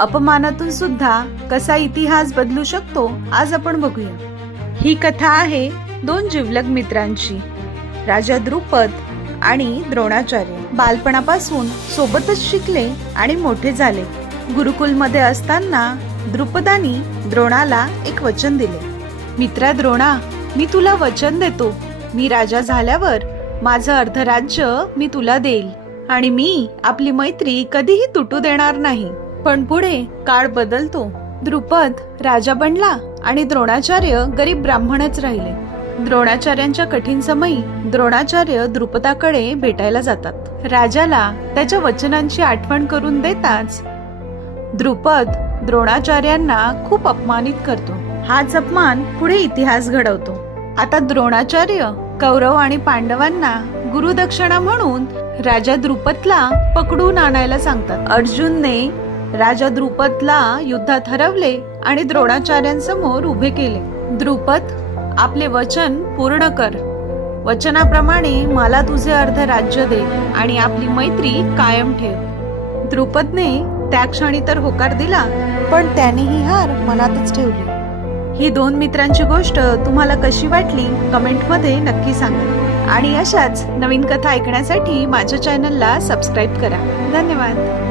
अपमानातून सुद्धा कसा इतिहास बदलू शकतो आज आपण बघूया। ही कथा आहे दोन जिवलग मित्रांची, राजा द्रुपद आणि द्रोणाचार्य। बालपणापासून सोबतच शिकले आणि मोठे झाले। गुरुकुलमध्ये असताना द्रुपदानी द्रोणाला एक वचन दिले, मित्रा द्रोणा, मी तुला वचन देतो, मी राजा झाल्यावर माझं अर्ध राज्य मी तुला देईल आणि मी आपली मैत्री कधीही तुटू देणार नाही। पण पुढे काळ बदलतो, द्रुपद राजा बनला आणि द्रोणाचार्य गरीब ब्राह्मणच राहिले। द्रोणाचार्यांच्या कठीण समयी द्रोणाचार्य द्रुपदाकडे भेटायला जातात। राजाला त्याच्या वचनांची आठवण करून देताच द्रुपद द्रोणाचार्यांना खूप अपमानित करतो। हाच अपमान पुढे इतिहास घडवतो। आता द्रोणाचार्य कौरव आणि पांडवांना गुरुदक्षिणा म्हणून राजा द्रुपदला पकडून आणायला सांगतात। अर्जुनने राजा द्रुपदला युद्धात हरवले आणि द्रोणाचार्यांसमोर उभे केले। द्रुपद, आपले वचन पूर्ण कर, वचनाप्रमाणे मला तुझे अर्ध राज्य दे आणि आपली मैत्री कायम ठेव। द्रुपदने त्या क्षणी तर होकार दिला, पण त्याने ही हार मनातच ठेवली। ही दोन मित्रांची गोष्ट तुम्हाला कशी वाटली कमेंटमध्ये नक्की सांगा आणि अशाच नवीन कथा ऐकण्यासाठी माझ्या चॅनलला सबस्क्राईब करा। धन्यवाद।